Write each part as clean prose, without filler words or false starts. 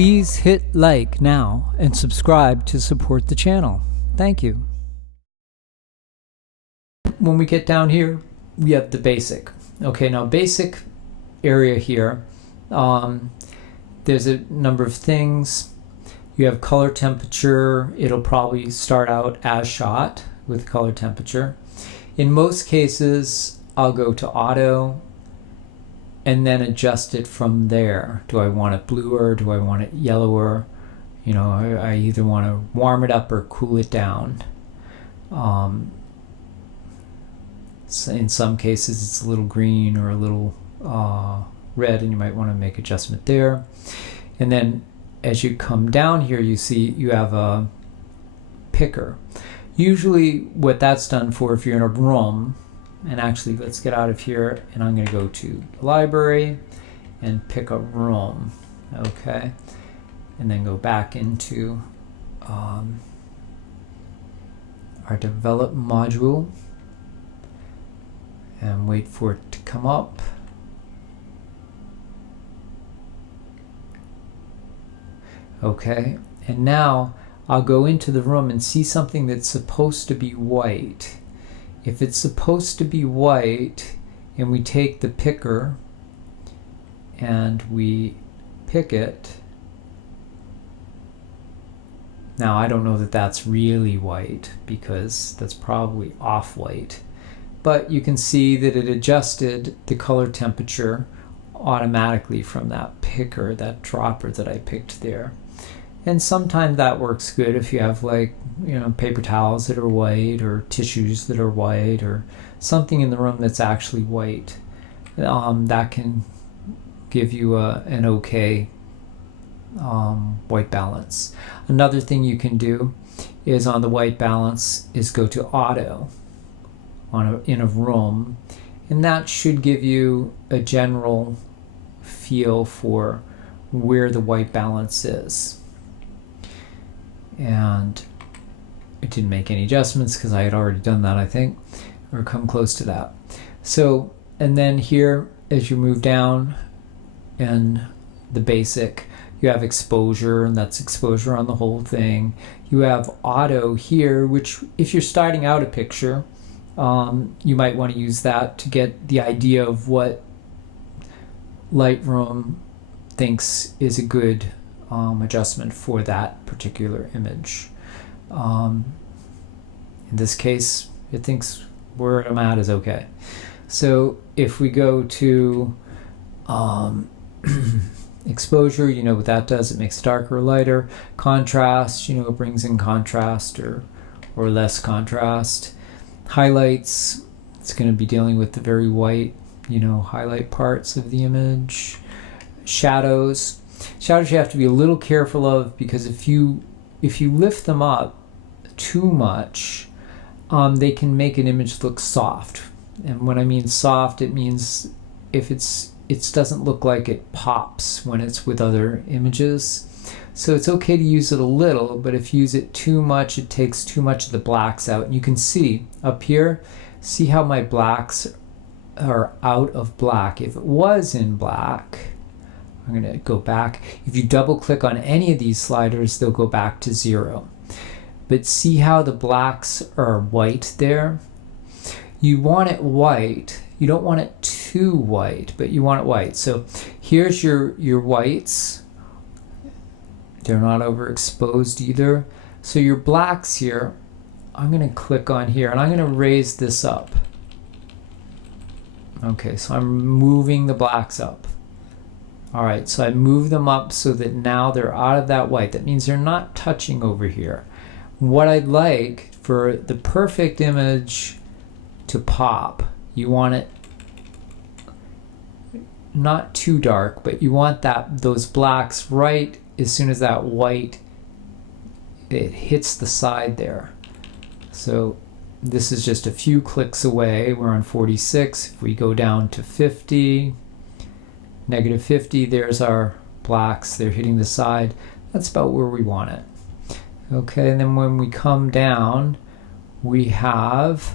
Please hit like now and subscribe to support the channel. Thank you. When we get down here, we have the basic. Okay, now basic area here, there's a number of things. You have color temperature. It'll probably start out as shot with color temperature. In most cases, I'll go to auto and then adjust it from there. Do I want it bluer? Do I want it yellower? You know, I either want to warm it up or cool it down. So in some cases it's a little green or a little red, and you might want to make adjustment there. And then as you come down here, you see you have a picker. Usually what that's done for, if you're in a room, and actually let's get out of here, and I'm going to go to the library and pick a room. Okay, and then go back into our develop module and wait for it to come up. Okay, and now I'll go into the room and see something that's supposed to be white. If it's supposed to be white and we take the picker and we pick it, now I don't know that that's really white because that's probably off-white, but you can see that it adjusted the color temperature automatically from that picker, that dropper that I picked there. And sometimes that works good if you have, like, you know, paper towels that are white or tissues that are white or something in the room that's actually white. That can give you an okay white balance. Another thing you can do is on the white balance is go to auto in a room, and that should give you a general feel for where the white balance is. And it didn't make any adjustments because I had already done that, I think, or come close to that. So, and then here, as you move down in the basic, you have exposure, and that's exposure on the whole thing. You have auto here, which if you're starting out a picture, you might want to use that to get the idea of what Lightroom thinks is a good adjustment for that particular image. In this case, it thinks where I'm at is okay. So if we go to exposure, you know what that does. It makes it darker or lighter. Contrast, you know, it brings in contrast or less contrast. Highlights, it's going to be dealing with the very white, you know, highlight parts of the image. Shadows you have to be a little careful of, because if you lift them up too much, they can make an image look soft. And when I mean soft, it means if it doesn't look like it pops when it's with other images. So it's okay to use it a little, but if you use it too much, it takes too much of the blacks out. And you can see up here, see how my blacks are out of black. If it was in black, I'm going to go back. If you double click on any of these sliders, they'll go back to 0. But see how the blacks are white there? You want it white. You don't want it too white, but you want it white. So here's your whites. They're not overexposed either. So your blacks here, I'm going to click on here and I'm going to raise this up. Okay, so I'm moving the blacks up. All right, so I move them up so that now they're out of that white. That means they're not touching over here. What I'd like for the perfect image to pop, you want it not too dark, but you want those blacks right as soon as that white, it hits the side there. So this is just a few clicks away. We're on 46. If we go down to 50, negative 50, there's our blacks. They're hitting the side. That's about where we want it. Okay, and then when we come down, we have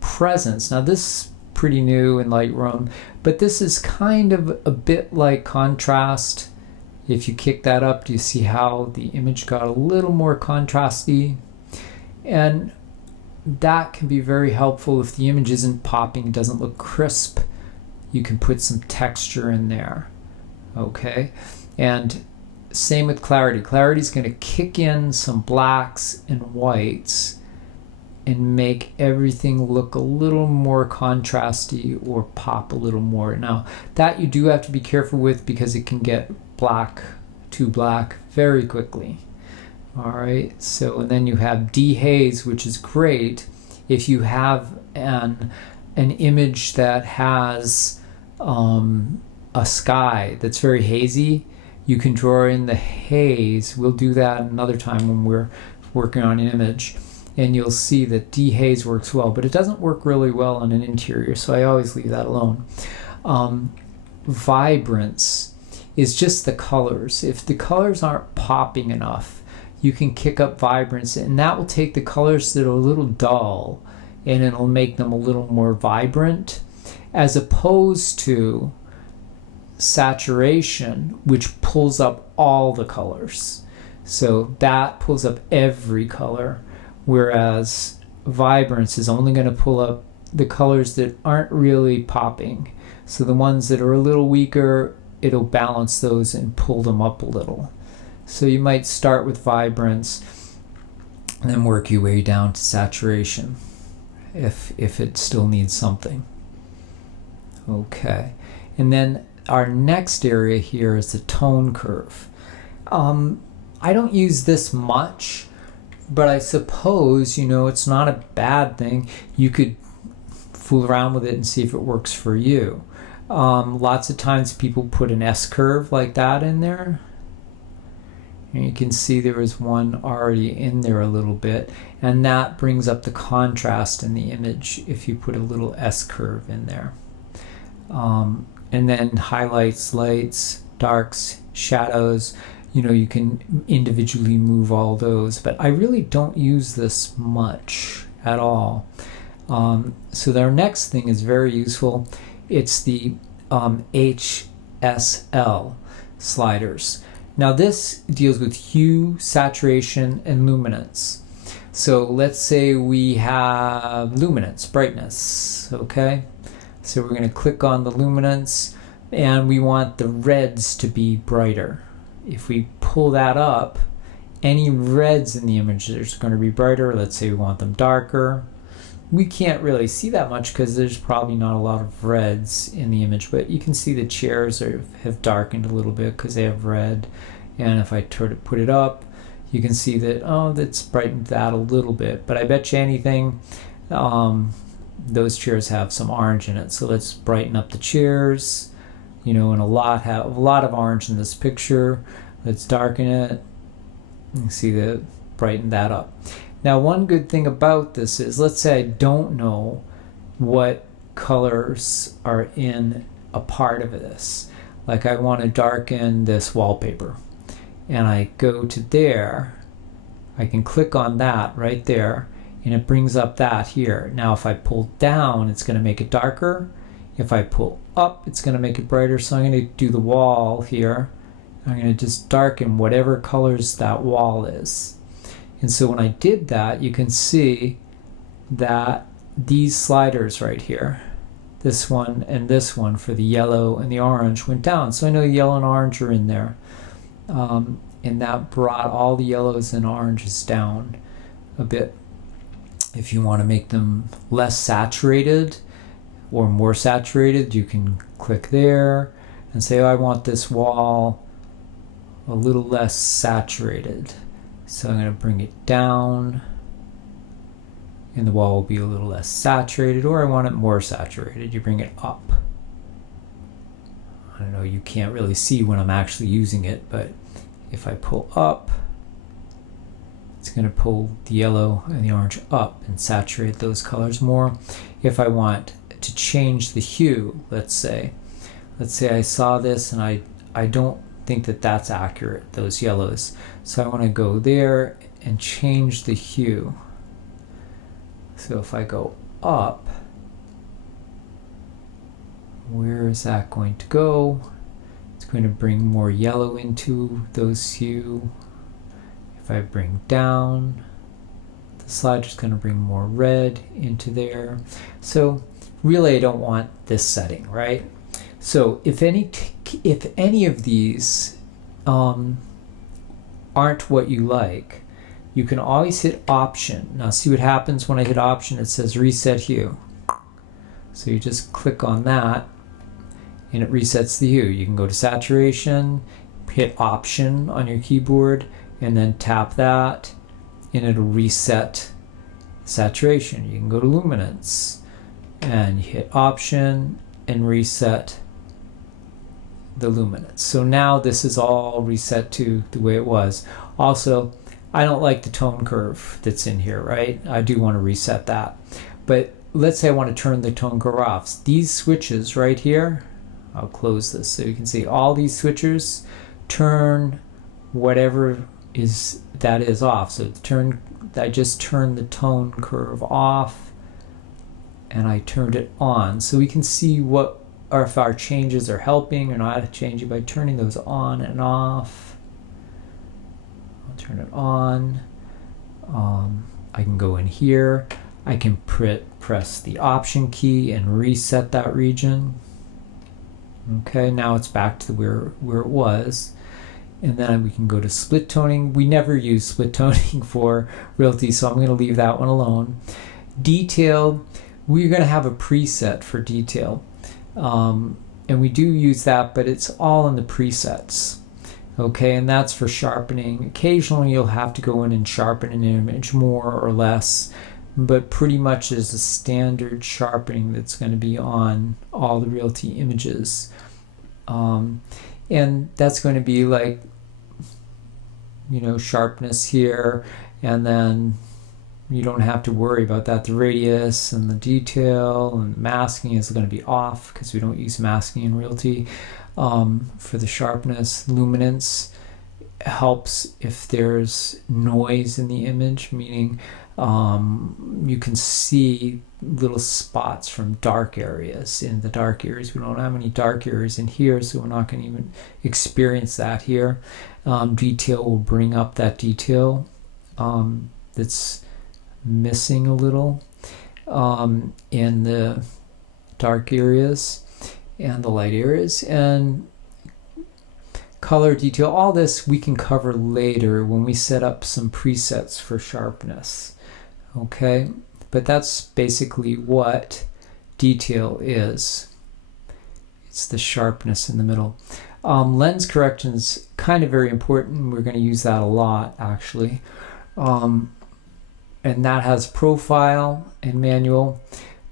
presence. Now this is pretty new in Lightroom, but this is kind of a bit like contrast. If you kick that up, do you see how the image got a little more contrasty? And that can be very helpful if the image isn't popping, doesn't look crisp. You can put some texture in there, okay? And same with clarity. Clarity is going to kick in some blacks and whites and make everything look a little more contrasty or pop a little more. Now, that you do have to be careful with because it can get black, too black very quickly. All right, so and then you have dehaze, which is great if you have an image that has a sky that's very hazy. You can draw in the haze. We'll do that another time when we're working on an image, and you'll see that dehaze works well, but it doesn't work really well on an interior, so I always leave that alone. Vibrance is just the colors. If the colors aren't popping enough, you can kick up vibrance, and that will take the colors that are a little dull and it'll make them a little more vibrant, as opposed to saturation, which pulls up all the colors. So that pulls up every color, whereas vibrance is only going to pull up the colors that aren't really popping. So the ones that are a little weaker, it'll balance those and pull them up a little. So you might start with vibrance and then work your way down to saturation if it still needs something. Okay, and then our next area here is the tone curve. I don't use this much, but I suppose, it's not a bad thing. You could fool around with it and see if it works for you. Lots of times people put an S-curve like that in there. And you can see there is one already in there a little bit, and that brings up the contrast in the image if you put a little S-curve in there. And then highlights, lights, darks, shadows, you can individually move all those, but I really don't use this much at all. So our next thing is very useful. It's the HSL sliders. Now this deals with hue, saturation, and luminance. So let's say we have luminance, brightness, okay? So we're going to click on the luminance, and we want the reds to be brighter. If we pull that up, any reds in the image are going to be brighter. Let's say we want them darker. We can't really see that much because there's probably not a lot of reds in the image, but you can see the chairs have darkened a little bit because they have red. And if I try to put it up, you can see that, that's brightened that a little bit. But I bet you anything, those chairs have some orange in it. So let's brighten up the chairs. And a lot of orange in this picture. Let's darken it. You can see that, brighten that up. Now, one good thing about this is, let's say I don't know what colors are in a part of this. Like I want to darken this wallpaper. And I go to there. I can click on that right there, and it brings up that here. Now, if I pull down, it's going to make it darker. If I pull up, it's going to make it brighter. So I'm going to do the wall here. I'm going to just darken whatever colors that wall is. And so when I did that, you can see that these sliders right here, this one and this one for the yellow and the orange, went down. So I know yellow and orange are in there. And that brought all the yellows and oranges down a bit. If you want to make them less saturated or more saturated, you can click there and say, I want this wall a little less saturated. So I'm going to bring it down, and the wall will be a little less saturated, or I want it more saturated. You bring it up. I don't know, you can't really see when I'm actually using it, but if I pull up, it's going to pull the yellow and the orange up and saturate those colors more. If I want to change the hue, let's say I saw this and I don't think that that's accurate, those yellows. So I want to go there and change the hue. So if I go up, where is that going to go? It's It's going to bring more yellow into those hue. If I bring down the slider, it's going to bring more red into there. So really I don't want this setting, right? So if any of these aren't what you like, you can always hit Option. Now see what happens when I hit Option. It says Reset Hue. So you just click on that and it resets the hue. You can go to Saturation, hit Option on your keyboard, and then tap that and it'll reset saturation. You can go to Luminance and you hit Option and reset the luminance. So now this is all reset to the way it was. Also, I don't like the tone curve that's in here, right? I do want to reset that. But let's say I want to turn the tone curve off. These switches right here, I'll close this so you can see all these switchers turn whatever that is off. So I just turned the tone curve off and I turned it on. So we can see what or if our changes are helping or not changing by turning those on and off. I'll turn it on. I can go in here. I can press the Option key and reset that region. Okay, now it's back to where it was. And then we can go to split toning. We never use split toning for Realty, so I'm going to leave that one alone. Detail, we're going to have a preset for detail. And we do use that, but it's all in the presets. Okay, and that's for sharpening. Occasionally you'll have to go in and sharpen an image more or less, but pretty much is a standard sharpening that's going to be on all the Realty images. And that's going to be like, you know, sharpness here, and then you don't have to worry about that. The radius and the detail and masking is going to be off because we don't use masking in Realty. For the sharpness, luminance helps if there's noise in the image, meaning you can see little spots from dark areas. In the dark areas, we don't have any dark areas in here, so we're not going to even experience that here. Detail will bring up that detail that's missing a little in the dark areas and the light areas. And color, detail, all this we can cover later when we set up some presets for sharpness. Okay, but that's basically what detail is. It's the sharpness in the middle. Lens correction is kind of very important. We're going to use that a lot, actually. And that has profile and manual.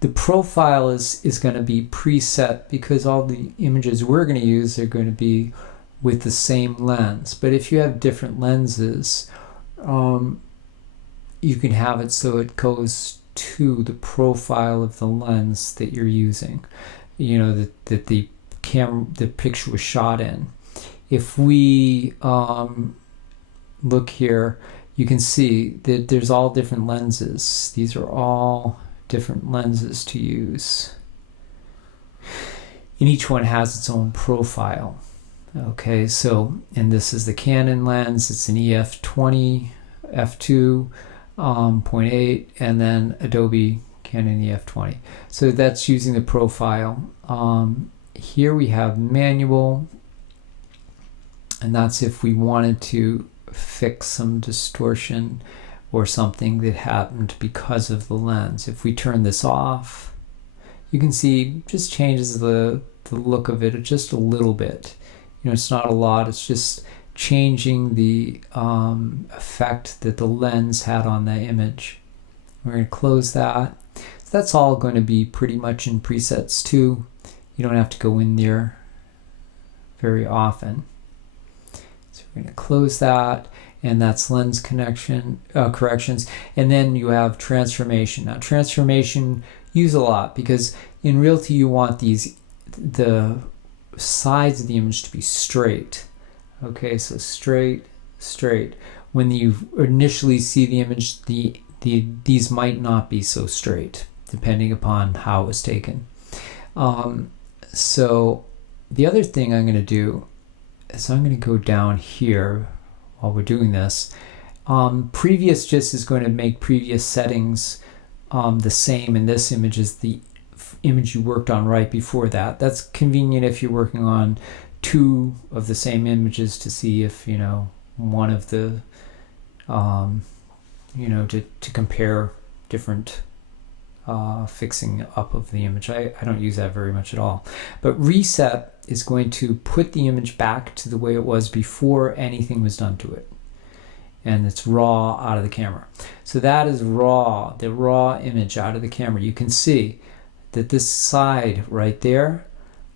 The profile is going to be preset because all the images we're going to use are going to be with the same lens. But if you have different lenses, you can have it so it goes to the profile of the lens that you're using, you know, that the picture was shot in. If we look here, you can see that there's all different lenses. These are all different lenses to use, and each one has its own profile. Okay, so, and this is the Canon lens. It's an EF20 f2 0.8, and then Adobe Canon EF20. So that's using the profile. Here we have manual, and that's if we wanted to fix some distortion or something that happened because of the lens. If we turn this off, you can see just changes the look of it just a little bit. You know, it's not a lot, it's just changing the effect that the lens had on the image. We're going to close that. So that's all going to be pretty much in presets too. You don't have to go in there very often. So we're going to close that, and that's lens corrections. And then you have transformation. Now transformation use a lot because in Realty you want the sides of the image to be straight. Okay, so straight. When you initially see the image, these might not be so straight, depending upon how it was taken. So the other thing I'm going to do so I'm going to go down here while we're doing this. Previous just is going to make previous settings the same in this image as the image you worked on right before that. That's convenient if you're working on two of the same images to see if, you know, one of the, you know, to compare different fixing up of the image. I don't use that very much at all. But reset is going to put the image back to the way it was before anything was done to it. And it's raw out of the camera. So that is raw, the raw image out of the camera. You can see that this side right there,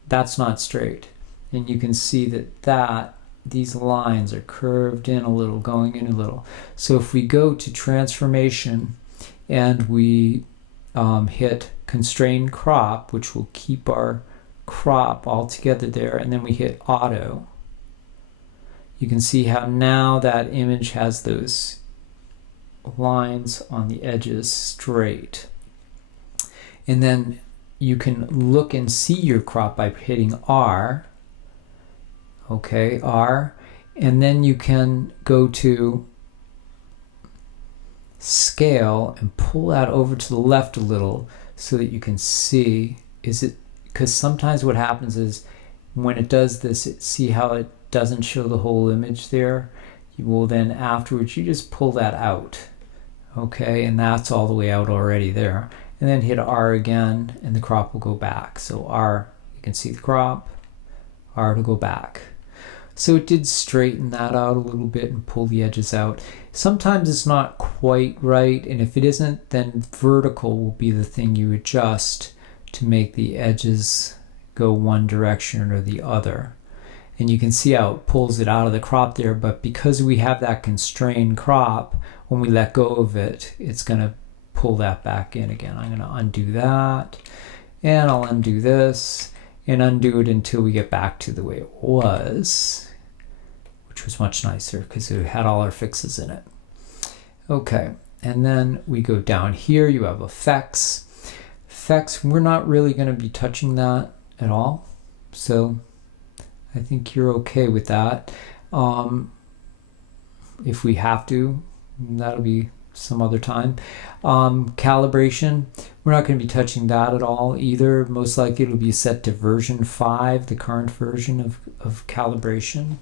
that's not straight. And you can see that these lines are curved in a little, going in a little. So if we go to transformation and we hit constrain crop, which will keep our crop all together there, and then we hit auto, you can see how now that image has those lines on the edges straight. And then you can look and see your crop by hitting R. Okay, R. And then you can go to scale and pull that over to the left a little so that you can see, is it, because sometimes what happens is when it does this, see how it doesn't show the whole image there? You will then afterwards, you just pull that out. Okay, and that's all the way out already there. And then hit R again and the crop will go back. So R, you can see the crop, R to go back. So it did straighten that out a little bit and pull the edges out. Sometimes it's not quite right, and if it isn't, then vertical will be the thing you adjust to make the edges go one direction or the other. And you can see how it pulls it out of the crop there, but because we have that constrained crop, when we let go of it, it's going to pull that back in again. I'm going to undo that, and I'll undo this, and undo it until we get back to the way it was, which was much nicer because it had all our fixes in it. Okay, and then we go down here, you have effects. Effects, we're not really going to be touching that at all, so I think you're okay with that. If we have to, that'll be some other time. Calibration, we're not going to be touching that at all either. Most likely it'll be set to version 5, the current version of calibration.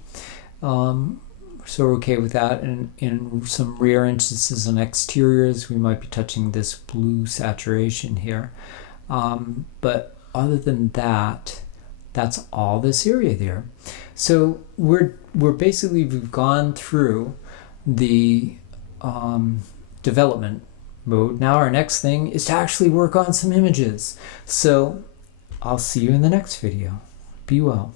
So we're okay with that. And in some rare instances on exteriors, we might be touching this blue saturation here. But other than that, that's all this area there. So we're basically, we've gone through the development mode. Now our next thing is to actually work on some images. So I'll see you in the next video. Be well.